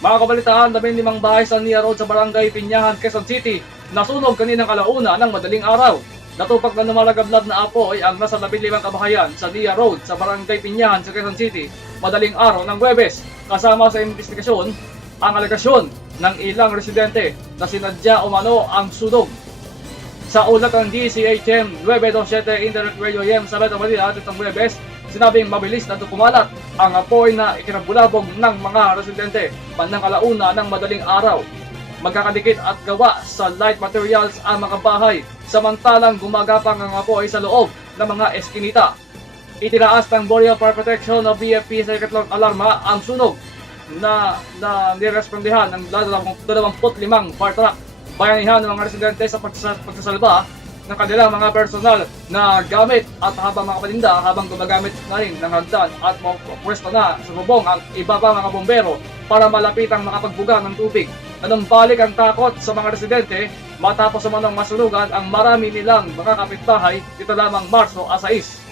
Mga kabalitaan, 15 bahay sa Nia Road sa Barangay Pinyahan, Quezon City, nasunog kaninang alauna ng madaling araw. Natupak na lumalagablab na apoy ang nasa 15 kabahayan sa Nia Road sa Barangay Pinyahan sa Quezon City, madaling araw ng Huwebes. Kasama sa investigasyon ang alegasyon ng ilang residente na sinadya umano ang sunog. Sa ulat ng DCHM 927 Internet Radio YM sa Metro Manila at itong Huwebes, sinabing mabilis na kumalat ang apoy na ikinabulabog ng mga residente bandang alauna ng madaling araw. Magkakadikit at gawa sa light materials ang mga bahay, samantalang gumagapang ang apoy sa loob ng mga eskinita. Itinaas ng Bureau of Fire Protection o BFP sa ikatlong alarma ang sunog na nirespondihan ng 25 fire truck. Bayanihan ng mga residente sa pagsasalba ng kanilang mga personal na gamit at habang mga paninda habang gumagamit na rin ng hagdan at pwesto na sa bubong ang iba pa mga bombero para malapitang makapagbuga ng tubig. Nanumbalik ang takot sa mga residente matapos naman ng masunugan ang marami nilang mga kapitbahay dito lamang Marso 6.